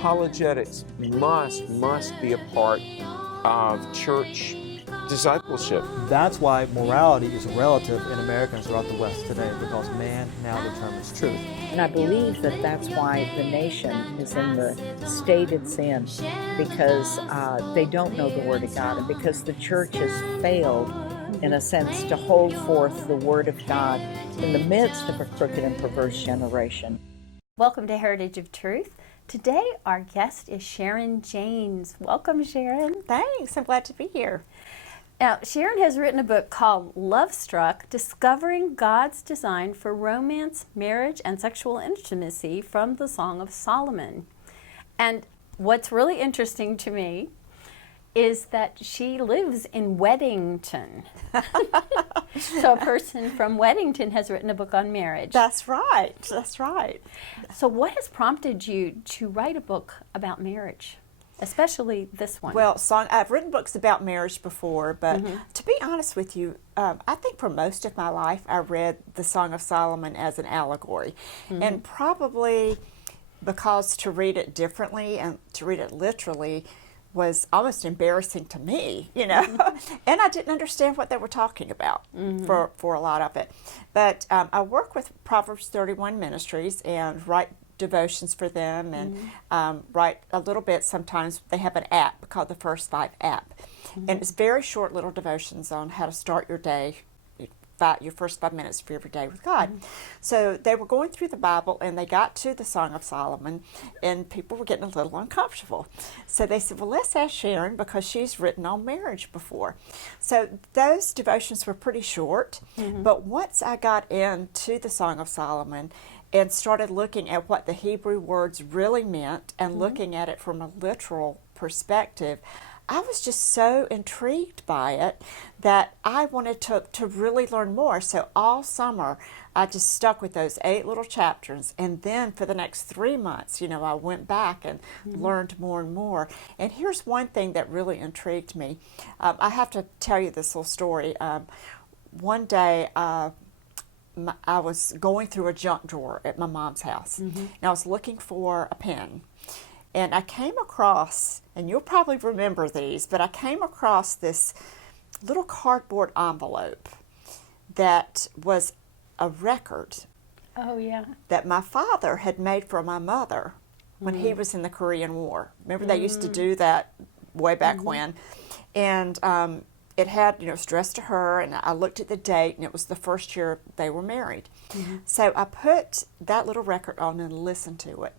apologetics must be a part of church discipleship. That's why morality is relative in Americans throughout the West today, because man now determines truth. And I believe that that's why the nation is in the state it's in, because they don't know the Word of God, and because the church has failed, in a sense, to hold forth the Word of God in the midst of a crooked and perverse generation. Welcome to Heritage of Truth. Today our guest is Sharon Jaynes. Welcome, Sharon. Thanks. I'm glad to be here. Now, Sharon has written a book called Lovestruck, Discovering God's Design for Romance, Marriage, and Sexual Intimacy from the Song of Solomon. And what's really interesting to me is that she lives in Weddington. So a person from Weddington has written a book on marriage. That's right. That's right. So what has prompted you to write a book about marriage? Especially this one. Well, I've written books about marriage before, but to be honest with you, I think for most of my life I read the Song of Solomon as an allegory. And probably because to read it differently and to read it literally was almost embarrassing to me, you know, and I didn't understand what they were talking about for a lot of it. But I work with Proverbs 31 Ministries and write devotions for them, and write a little bit. Sometimes they have an app called the First 5 app, and it's very short little devotions on how to start your day, your first 5 minutes of every day with God. So they were going through the Bible, and they got to the Song of Solomon, and people were getting a little uncomfortable. So they said, well, let's ask Sharon, because she's written on marriage before. So those devotions were pretty short, but once I got into the Song of Solomon and started looking at what the Hebrew words really meant and looking at it from a literal perspective, I was just so intrigued by it that I wanted to really learn more. So all summer, I just stuck with those 8 little chapters. And then for the next 3 months, you know, I went back and learned more and more. And here's one thing that really intrigued me. I have to tell you this little story. One day, I was going through a junk drawer at my mom's house, and I was looking for a pen, and I came across, and you'll probably remember these, but I came across this little cardboard envelope that was a record that my father had made for my mother when he was in the Korean War. Remember they used to do that way back when, and it had, you know, it's addressed to her, and I looked at the date, and it was the first year they were married. So I put that little record on and listened to it,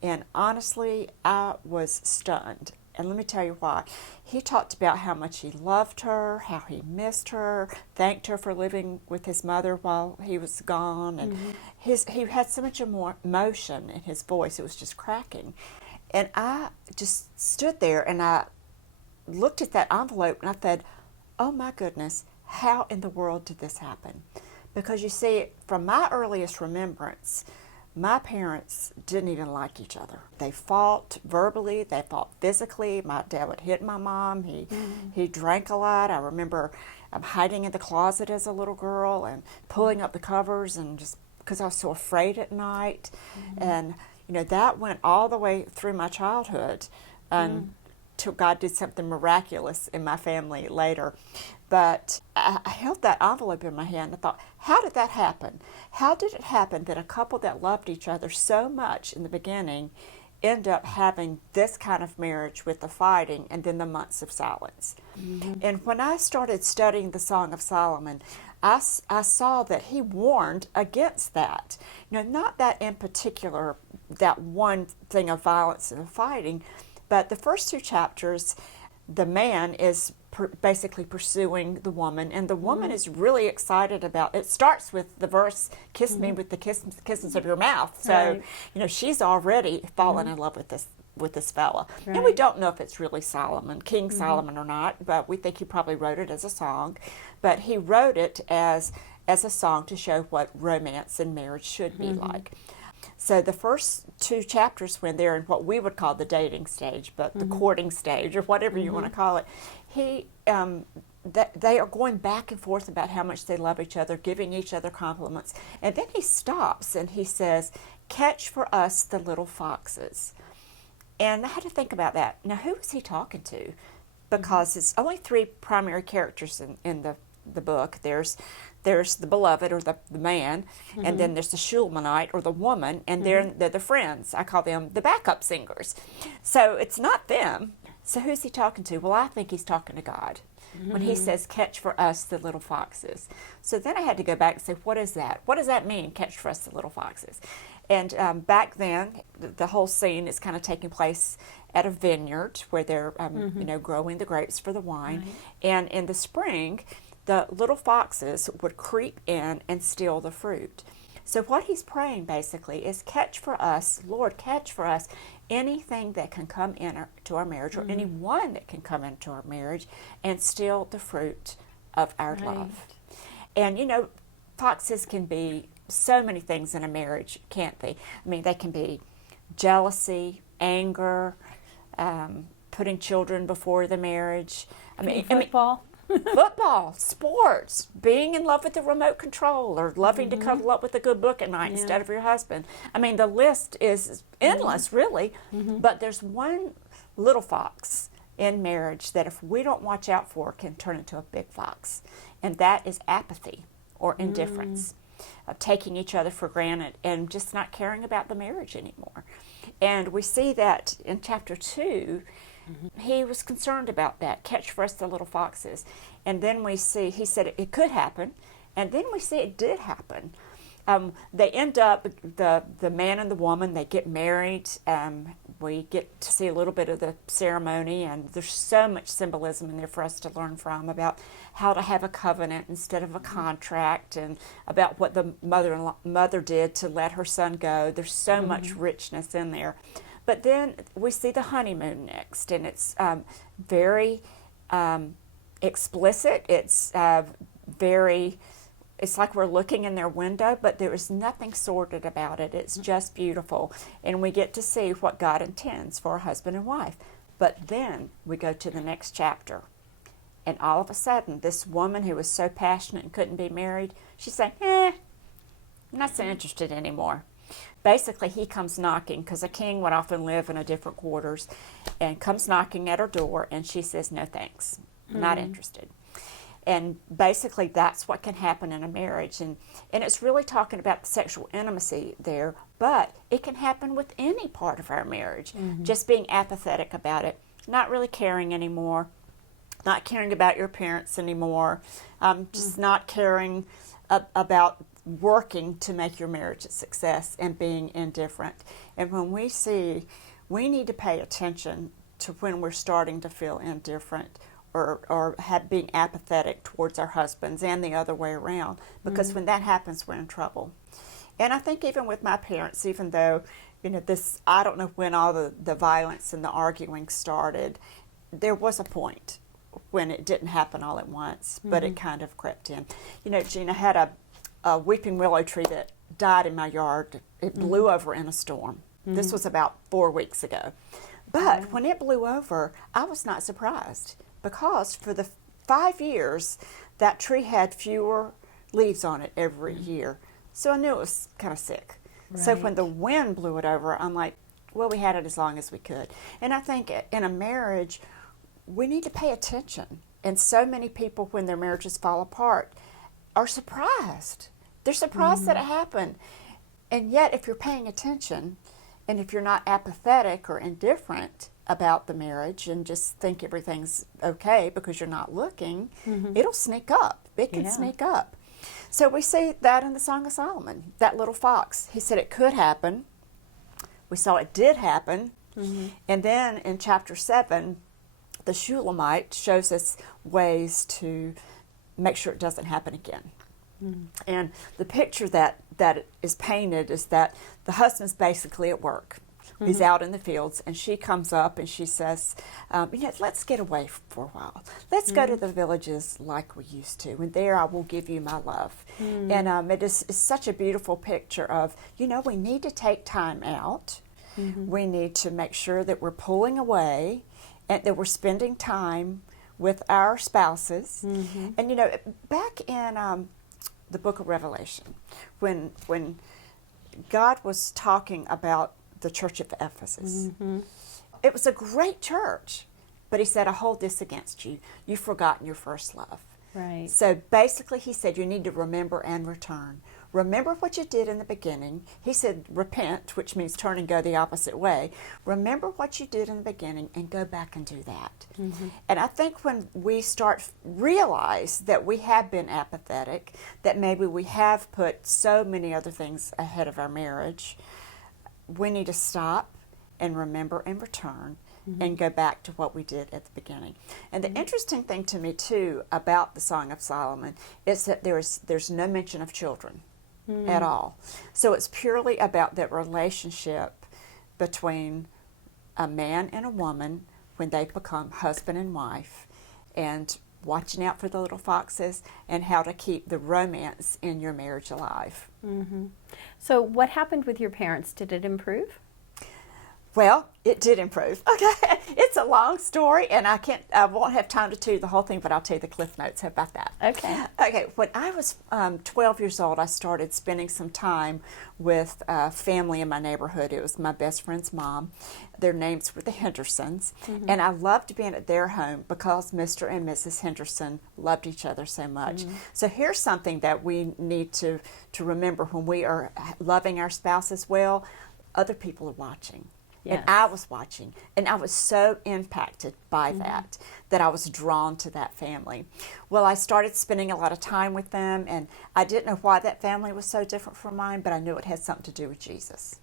and honestly, I was stunned. And let me tell you why. He talked about how much he loved her, how he missed her, thanked her for living with his mother while he was gone, and he had so much emotion in his voice, it was just cracking. And I just stood there, and I looked at that envelope, and I said, oh my goodness, how in the world did this happen? Because you see, from my earliest remembrance, my parents didn't even like each other. They fought verbally, they fought physically. My dad would hit my mom, he drank a lot. I remember hiding in the closet as a little girl and pulling up the covers, and just because I was so afraid at night. And you know, that went all the way through my childhood. Till God did something miraculous in my family later. But I held that envelope in my hand and thought, how did that happen? How did it happen that a couple that loved each other so much in the beginning end up having this kind of marriage with the fighting and then the months of silence? And when I started studying the Song of Solomon, I saw that he warned against that. You know, not that in particular, that one thing of violence and of fighting, but the first 2 chapters, the man is basically pursuing the woman, and the woman is really excited about it. Starts with the verse, kiss me with the kisses of your mouth. So, you know, she's already fallen in love with this fella. And we don't know if it's really Solomon, King Solomon or not, but we think he probably wrote it as a song. But he wrote it as a song to show what romance and marriage should be like. So the first 2 chapters, when they're in what we would call the dating stage, but the courting stage, or whatever you want to call it, they are going back and forth about how much they love each other, giving each other compliments. And then he stops and he says, catch for us the little foxes. And I had to think about that. Now, who was he talking to? Because it's only three primary characters in the book. There's the beloved, or the man, and then there's the Shulamite, or the woman, and they're the friends. I call them the backup singers. So it's not them. So who's he talking to? Well, I think he's talking to God when he says, catch for us the little foxes. So then I had to go back and say, what is that? What does that mean, catch for us the little foxes? And back then, the whole scene is kind of taking place at a vineyard where they're, growing the grapes for the wine. Right. And in the spring, the little foxes would creep in and steal the fruit. So what he's praying basically is, catch for us, Lord, catch for us anything that can come into our marriage, or anyone that can come into our marriage and steal the fruit of our love. And, foxes can be so many things in a marriage, can't they? I mean, they can be jealousy, anger, putting children before the marriage. Football. Football, sports, being in love with the remote control, or loving to cuddle up with a good book at night instead of your husband. I mean, the list is endless, really. But there's one little fox in marriage that, if we don't watch out for, can turn into a big fox. And that is apathy, or indifference, of taking each other for granted and just not caring about the marriage anymore. And we see that in chapter 2. He was concerned about that. Catch for us the little foxes. And then we see, he said it could happen. And then we see it did happen. They end up, the man and the woman, they get married. We get to see a little bit of the ceremony, and there's so much symbolism in there for us to learn from, about how to have a covenant instead of a contract, and about what the mother did to let her son go. There's so much richness in there. But then we see the honeymoon next, and it's very explicit. It's it's like we're looking in their window, but there is nothing sordid about it. It's just beautiful. And we get to see what God intends for a husband and wife. But then we go to the next chapter. And all of a sudden, this woman who was so passionate and couldn't be married, she's saying, I'm not so interested anymore. Basically, he comes knocking, because a king would often live in a different quarters, and comes knocking at her door, and she says, no thanks, not interested. And basically, that's what can happen in a marriage. And it's really talking about the sexual intimacy there, but it can happen with any part of our marriage. Just being apathetic about it, not really caring anymore, not caring about your appearance anymore, just not caring about working to make your marriage a success, and being indifferent. And when we see, we need to pay attention to when we're starting to feel indifferent, or being apathetic towards our husbands, and the other way around, because when that happens, we're in trouble. And I think even with my parents, even though, I don't know when all the violence and the arguing started, there was a point when it didn't happen all at once, but it kind of crept in. Jeanne, I had a weeping willow tree that died in my yard. It blew over in a storm. This was about 4 weeks ago. But when it blew over, I was not surprised, because for the 5 years, that tree had fewer leaves on it every year. So I knew it was kind of sick. Right. So when the wind blew it over, I'm like, well, we had it as long as we could. And I think in a marriage, we need to pay attention. And so many people, when their marriages fall apart, are surprised. They're surprised that it happened. And yet, if you're paying attention, and if you're not apathetic or indifferent about the marriage and just think everything's okay because you're not looking, it'll sneak up. It can sneak up. So we see that in the Song of Solomon, that little fox. He said it could happen. We saw it did happen. And then in chapter 7, the Shulamite shows us ways to make sure it doesn't happen again. And the picture that is painted is that the husband's basically at work. He's out in the fields, and she comes up and she says, let's get away for a while. Let's go to the villages like we used to, and there I will give you my love. And it's such a beautiful picture of, we need to take time out. We need to make sure that we're pulling away and that we're spending time with our spouses. And, back in the book of Revelation, when God was talking about the church of Ephesus, it was a great church. But he said, I hold this against you. You've forgotten your first love. Right. So basically he said, you need to remember and return. Remember what you did in the beginning. He said, repent, which means turn and go the opposite way. Remember what you did in the beginning and go back and do that. Mm-hmm. And I think when we start realize that we have been apathetic, that maybe we have put so many other things ahead of our marriage, we need to stop and remember and return. Mm-hmm. And go back to what we did at the beginning. And the interesting thing to me, too, about the Song of Solomon is that there's no mention of children at all. So it's purely about that relationship between a man and a woman when they become husband and wife, and watching out for the little foxes and how to keep the romance in your marriage alive. Mm-hmm. So what happened with your parents? Did it improve? Well, it did improve. Okay, it's a long story, and I won't have time to tell you the whole thing, but I'll tell you the cliff notes. How about that? Okay. Okay, when I was 12 years old, I started spending some time with family in my neighborhood. It was my best friend's mom. Their names were the Hendersons, mm-hmm. and I loved being at their home because Mr. and Mrs. Henderson loved each other so much. Mm-hmm. So here's something that we need to remember when we are loving our spouses well. Other people are watching. Yes. And I was watching, and I was so impacted by mm-hmm. that I was drawn to that family. Well, I started spending a lot of time with them, and I didn't know why that family was so different from mine, but I knew it had something to do with Jesus.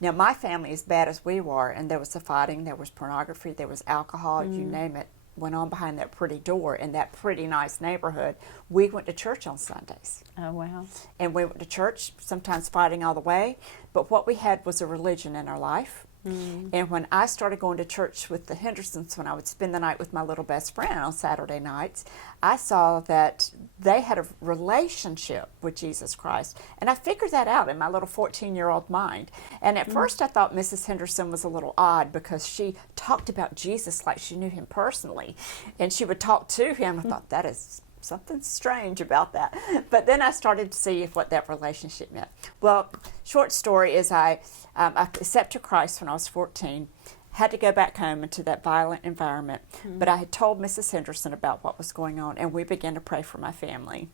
Now, my family, as bad as we were, and there was the fighting, there was pornography, there was alcohol, you name it, went on behind that pretty door in that pretty nice neighborhood. We went to church on Sundays. Oh, wow. And we went to church, sometimes fighting all the way, but what we had was a religion in our life. And when I started going to church with the Hendersons, when I would spend the night with my little best friend on Saturday nights, I saw that they had a relationship with Jesus Christ. And I figured that out in my little 14-year-old mind. And at first I thought Mrs. Henderson was a little odd because she talked about Jesus like she knew him personally. And she would talk to him. I thought, that is something strange about that. But then I started to see what that relationship meant. Well, short story is I accepted Christ when I was 14, had to go back home into that violent environment. But I had told Mrs. Henderson about what was going on, and we began to pray for my family.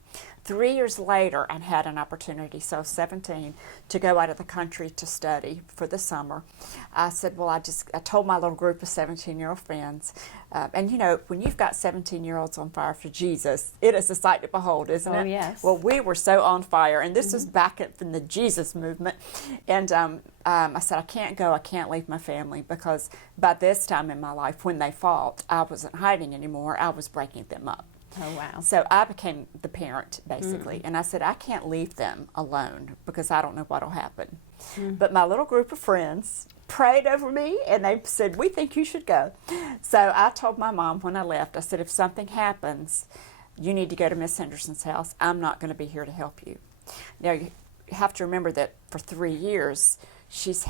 3 years later, I had an opportunity, so 17, to go out of the country to study for the summer. I said, well, I told my little group of 17-year-old friends, and you know, when you've got 17-year-olds on fire for Jesus, it is a sight to behold, isn't it? Oh, yes. Well, we were so on fire, and this was back in the Jesus movement, and I said, I can't go, I can't leave my family, because by this time in my life, when they fought, I wasn't hiding anymore, I was breaking them up. Oh, wow. So I became the parent, basically, and I said, I can't leave them alone because I don't know what will happen. But my little group of friends prayed over me, and they said, we think you should go. So I told my mom when I left, I said, if something happens, you need to go to Miss Henderson's house. I'm not going to be here to help you. Now, you have to remember that for 3 years, she's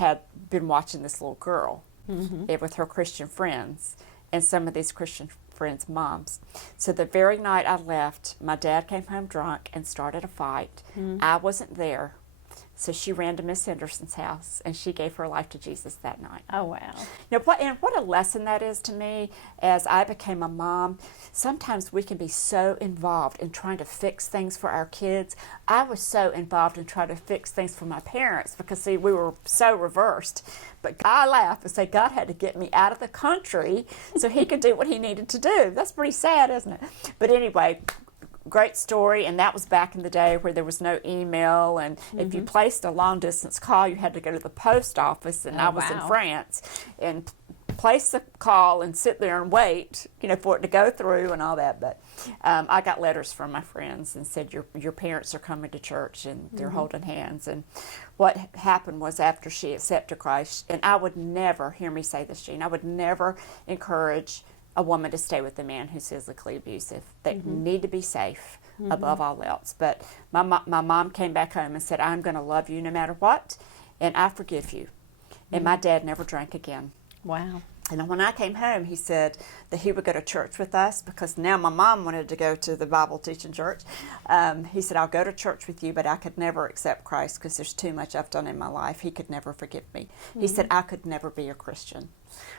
been watching this little girl with her Christian friends, and some of these Christian friends' moms. So the very night I left, my dad came home drunk and started a fight. I wasn't there, so she ran to Miss Henderson's house, and she gave her life to Jesus that night. Oh, wow. Now, what a lesson that is to me as I became a mom. Sometimes we can be so involved in trying to fix things for our kids. I was so involved in trying to fix things for my parents because, see, we were so reversed. But I laugh and say God had to get me out of the country so he could do what he needed to do. That's pretty sad, isn't it? But anyway, great story, and that was back in the day where there was no email, and if you placed a long distance call, you had to go to the post office, and I was in France, and place the call and sit there and wait, for it to go through and all that. But I got letters from my friends and said, your parents are coming to church, and they're holding hands. And what happened was, after she accepted Christ, and I would never, hear me say this, Jeanne, I would never encourage a woman to stay with a man who's physically abusive. They need to be safe above all else. But my mom came back home and said, I'm going to love you no matter what, and I forgive you. And my dad never drank again. Wow. And when I came home, he said that he would go to church with us because now my mom wanted to go to the Bible teaching church. He said, I'll go to church with you, but I could never accept Christ because there's too much I've done in my life. He could never forgive me. He said, I could never be a Christian.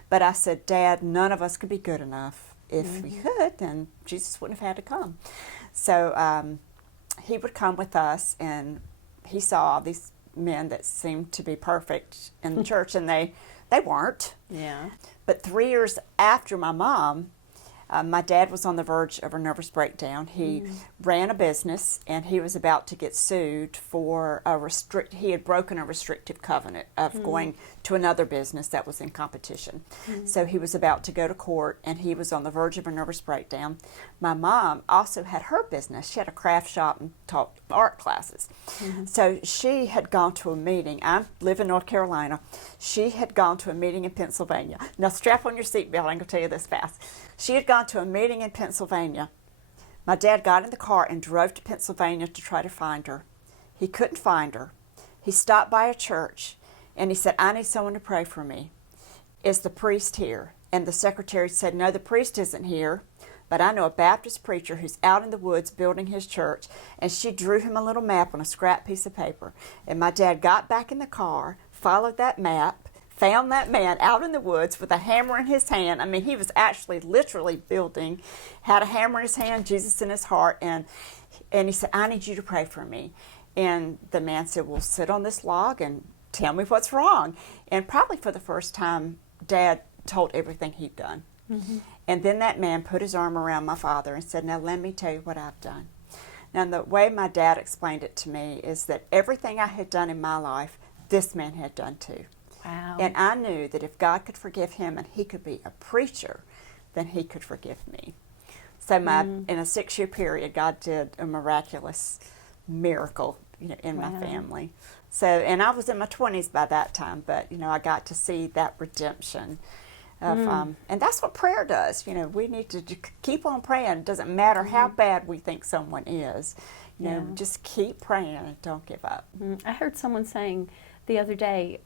But I said, Dad, none of us could be good enough. If we could, then Jesus wouldn't have had to come. So he would come with us, and he saw these men that seemed to be perfect in the church, and they weren't. Yeah. But 3 years after my mom, my dad was on the verge of a nervous breakdown. He ran a business, and he was about to get sued for he had broken a restrictive covenant of going to another business that was in competition. So he was about to go to court, and he was on the verge of a nervous breakdown. My mom also had her business. She had a craft shop and taught art classes. So she had gone to a meeting. I live in North Carolina. She had gone to a meeting in Pennsylvania. Now strap on your seatbelt. I'm going to tell you this fast. She had gone to a meeting in Pennsylvania. My dad got in the car and drove to Pennsylvania to try to find her. He couldn't find her. He stopped by a church, and he said, I need someone to pray for me. Is the priest here? And the secretary said, no, the priest isn't here, but I know a Baptist preacher who's out in the woods building his church. And she drew him a little map on a scrap piece of paper. And my dad got back in the car, followed that map, found that man out in the woods with a hammer in his hand. I mean, he was actually literally building, had a hammer in his hand, Jesus in his heart, and he said, I need you to pray for me. And the man said, well, sit on this log and tell me what's wrong. And probably for the first time, Dad told everything he'd done. And then that man put his arm around my father and said, now let me tell you what I've done. Now, the way my dad explained it to me is that everything I had done in my life, this man had done too. Wow. And I knew that if God could forgive him and he could be a preacher, then he could forgive me. So in a 6-year period, God did a miraculous miracle, in my family. So, and I was in my 20s by that time, but, I got to see that redemption of, and that's what prayer does. We need to keep on praying. It doesn't matter how bad we think someone is. Just keep praying and don't give up. I heard someone saying the other day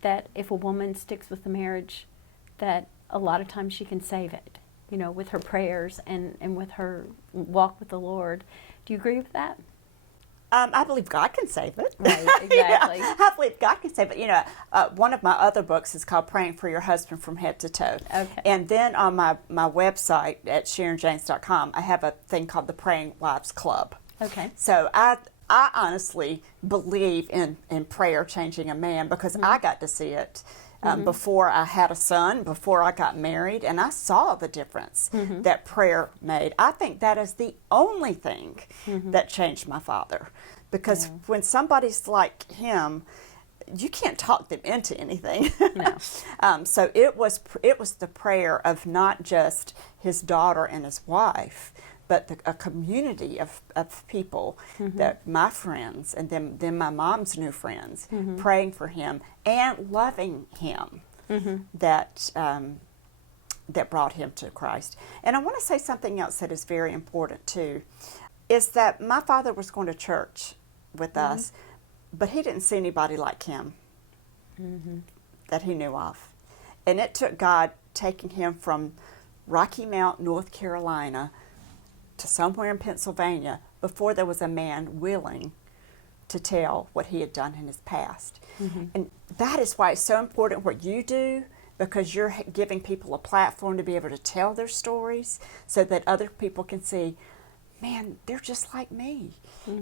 that if a woman sticks with the marriage, that a lot of times she can save it, with her prayers and with her walk with the Lord. Do you agree with that? I believe God can save it. Right, exactly. I believe God can save it. One of my other books is called Praying for Your Husband from Head to Toe. Okay. And then on my website at SharonJaynes.com, I have a thing called the Praying Wives Club. Okay. So I honestly believe in prayer changing a man because I got to see it before I had a son, before I got married, and I saw the difference that prayer made. I think that is the only thing that changed my father, because when somebody's like him, you can't talk them into anything. No. So it was the prayer of not just his daughter and his wife, but a community of people, that my friends and then my mom's new friends, praying for him and loving him, that brought him to Christ. And I want to say something else that is very important too, is that my father was going to church with us, but he didn't see anybody like him that he knew of. And it took God taking him from Rocky Mount, North Carolina, to somewhere in Pennsylvania before there was a man willing to tell what he had done in his past. And that is why it's so important what you do, because you're giving people a platform to be able to tell their stories so that other people can see, man, they're just like me.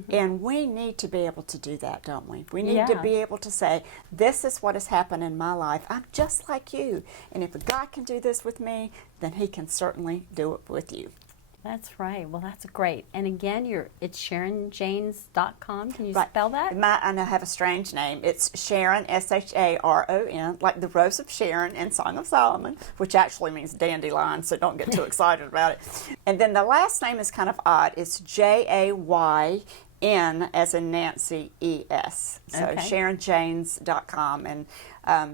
And we need to be able to do that, don't we? We need to be able to say, this is what has happened in my life. I'm just like you. And if God can do this with me, then he can certainly do it with you. That's right. Well, that's great. And again, it's SharonJaynes.com. Can you spell that? And I have a strange name. It's Sharon, S-H-A-R-O-N, like the Rose of Sharon in Song of Solomon, which actually means dandelion, so don't get too excited about it. And then the last name is kind of odd. It's J-A-Y-N as in Nancy, E-S. So SharonJaynes.com. And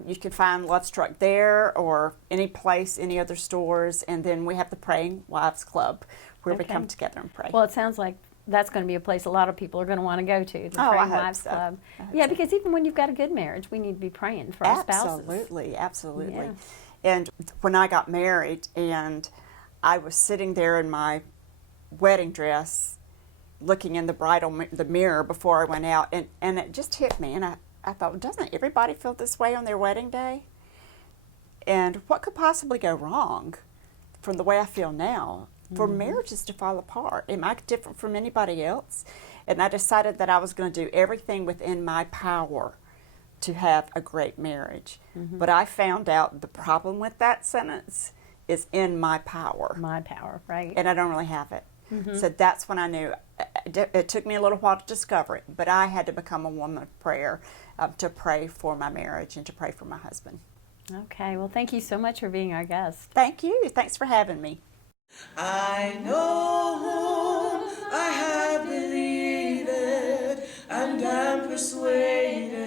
you can find Lovestruck there or any place, any other stores. And then we have the Praying Wives Club where we come together and pray. Well, it sounds like that's going to be a place a lot of people are going to want to go to, the Praying Wives Club. Yeah, because even when you've got a good marriage, we need to be praying for our spouses. Absolutely. Yeah. And when I got married and I was sitting there in my wedding dress looking in the mirror before I went out, and it just hit me, and I thought, doesn't everybody feel this way on their wedding day? And what could possibly go wrong from the way I feel now for marriages to fall apart? Am I different from anybody else? And I decided that I was going to do everything within my power to have a great marriage. But I found out the problem with that sentence is in my power. My power, right. And I don't really have it. So that's when I knew. It took me a little while to discover it, but I had to become a woman of prayer to pray for my marriage and to pray for my husband. Okay, well, thank you so much for being our guest. Thank you. Thanks for having me. I know whom I have believed, and am persuaded